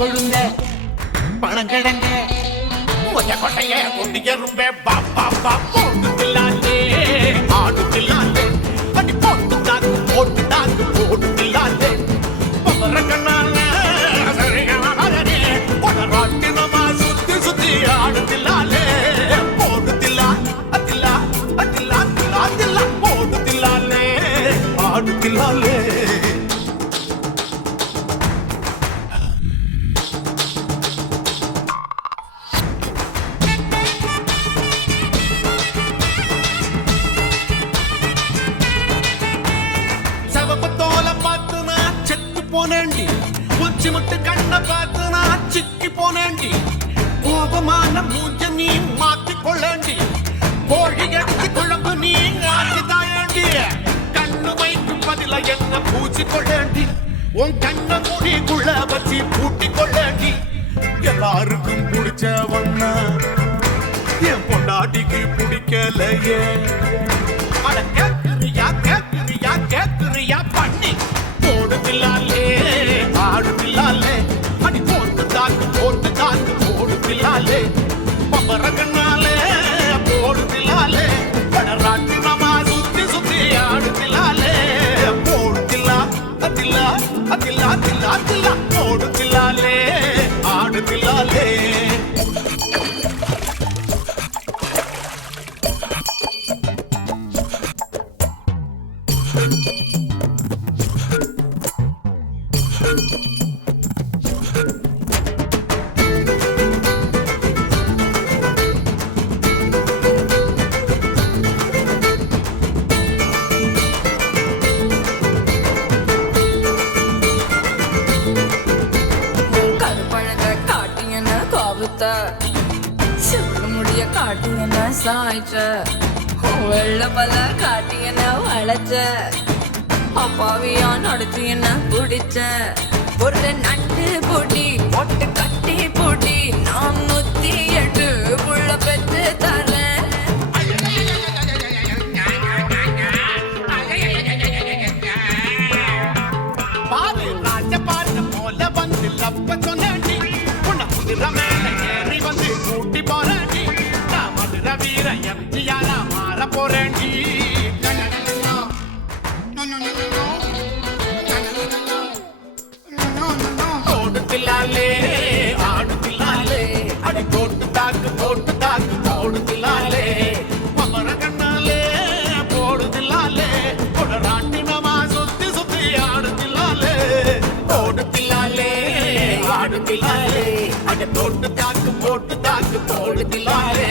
கொழுந்த பணங்கிழங்க ஒய கொட்டைய கொண்டு எறும்பே பாப்பா போட்டுலாலே ஆடுலாலே அடி போட்டுதாக்கு போடுலாலே பவர கண்ணால சரியானே கொடராட்டினமா சுத்தி சுத்தி ஆடுலாலே போடுதில்லா அதில்லா அதில்லா அதில்லா போடுதில்லாலே ஆடுலாலே போனேண்டி உச்சி முட்டு கண்ண பார்த்து நான் சிக்கி போனேண்டி கோபமான மூஞ்ச நீ மாத்தி கொள்ளேண்டி கோழி எடுத்து குழம்பு நீ ஆத்தி தாயேண்டி கண்ணு வைக்கும் பதில என்ன பூச்சி கொள்ளேண்டி உன் கண்ண முடிக்குள்ள வச்சு பூட்டி கொள்ளேண்டி எல்லாருக்கும் பிடிச்ச ஒண்ணா என் பொண்டாட்டிக்கு பிடிக்கலையே அட கேக்குறியா கேக்குறியா கேக்குறியா பண்ணி போடுதில்லாலே ஆடுதில்லாலே அடி போட்டுதாக்கு போடுதில்லாலே பம்பரகனாலே போடுதில்லாலே படராட்டினமா சுத்தி சுத்தி ஆடுதில்லாலே போடுதில்லா அதில்லா அதில்லா அதில்லா அதில்லா போடுதில்லாலே ஆடுதில்லாலே முடிய காட்டி என்ன சாய்ச்ச வெள்ள பல காட்டி என்ன வளைச்ச அப்பாவியா நடத்தி என்ன பிடிச்ச ஒரு நட்டு போட்டி பொட்டு கட்டி போட்டி நான் 108 புள்ள பெற்று தரேன் பாரு ராஜ பாரு போல வந்து லப்ப சொன்னேண்டி உன்னை புதிர மேல ஏறி வந்து கூட்டி போறேண்டி நான் மதுர வீர எம்ஜியாரா மாற போறேண்டி போடுதில்லாலே ஆடுதில்லாலே அடி போட்டுதாக்கு போடுதில்லாலே பம்பர கண்ணாலே போடுதில்லாலே கொடராட்டினமா சுத்தி சுத்தி ஆடுதில்லாலே போடுதில்லாலே ஆடுதில்லாலே அடி போட்டுதாக்கு போடுதில்லாலே